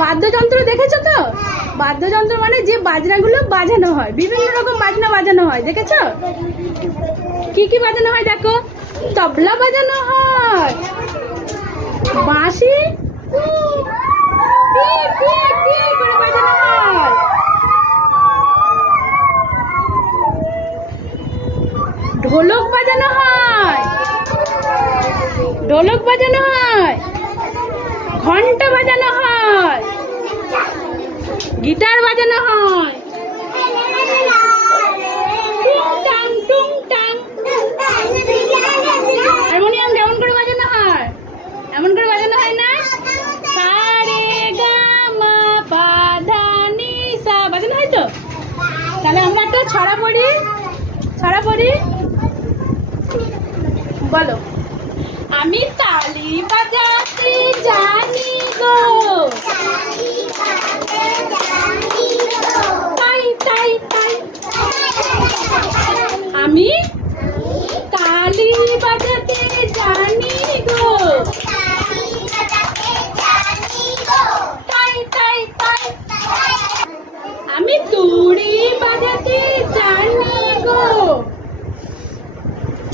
বাদ্যযন্ত্র দেখেছো তো? বাদ্যযন্ত্র মানে যে বাজনাগুলো বাজানো হয়, বিভিন্ন রকম বাজনা বাজানো হয়, দেখেছো? কি কি বাজানো হয় দেখো? তবলা বাজানো হয়, বাঁশি করে বাজানো হয়, ঢোলক বাজানো হয়, ঢোলক বাজানো হয়, ঘন্টা বাজানো হয়, গিটার বাজানো হয়, টুংটাং টুংটাং। হারমোনিয়াম যেমন করে বাজানো হয় এমন করে বাজানো হয় না? সা রে গা মা পা ধা নি সা বাজানো হয় তো? তাহলে আমরা একটা ছড়া পড়ি, ছড়া পড়ি, বলো। আমি তালি বাজাতে জানি গো, তাই তাই তাই। আমি তালি বাজাতে জানি গো, তাই তাই তাই। আমি তুড়ি বাজাতে জানি গো,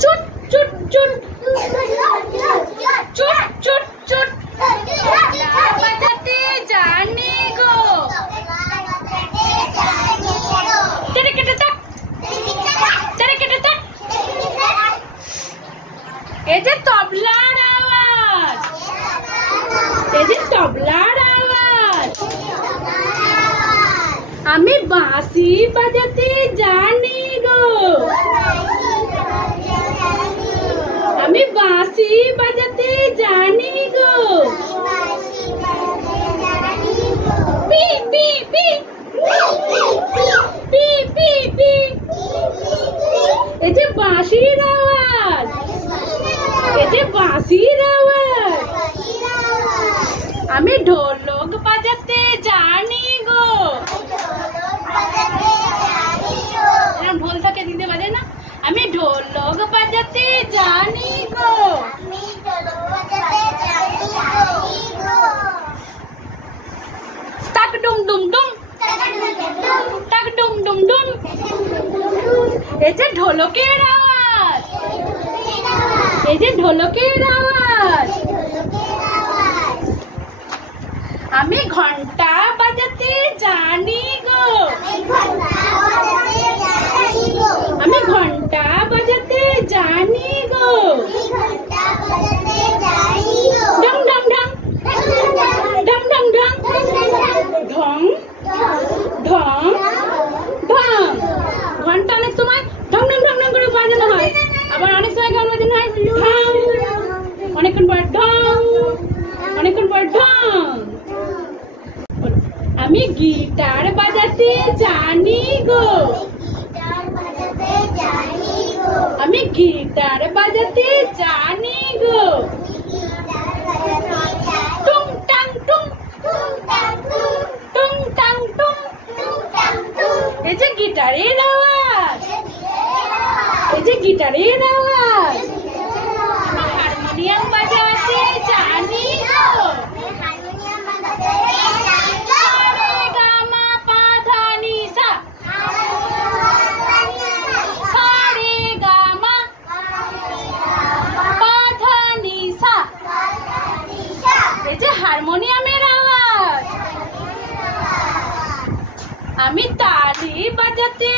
চুট চুট চুট চুট চুট চুট। বাজাতে জানি গো, কেটে কেটে তাক, কেটে কেটে তাক। এই যে তবলার আওয়াজ, এই যে তবলার আওয়াজ। আমি বাঁশি বাজাতে জানি গো, আমি বাঁশি বাজাতে জানি গো, পি পি পি পি পি পি। এই যে বাঁশির আওয়াজ, এই যে বাঁশির আওয়াজ। আমি ঢোলক বাজাতে জানি গো, এরকম ঢোল থাকে দিতে বাজে না? আমি ঢোলক বাজাতে জানি গো, তাক ডুম ডুম ডুম, তাক ডুম ডুম ডুম। এই যে ঢোলকের আওয়াজ, এই যে ঢোলকের আওয়াজ। আমি ঘন্টা বাজাতে জানি গো, আমি ঘন্টা বাজাতে জানি গো, ঢং ঢং ঢং, ঢং ঢং ঢং, ঢং ঢং ঢং। ঘন্টা অনেক সময় ঢং ঢং ঢং ঢং করে বাজানো হয়, আবার অনেক সময় কেমন বাজানো হয়? ঢং, অনেকক্ষণ পর ঢং, অনেকক্ষণ পর ঢং। আমি গিটার বাজাতে জানি গো, আমি গিটার বাজাতে জানি গো, টুং টাং টুং, টুং টাং টুং। এই যে গিটারের আওয়াজ, এই যে গিটারের আওয়াজ। আমি হারমোনিয়াম বাজাতে জানি গো, হারমোনিয়ামের আওয়াজ। আমি তালি বাজাতে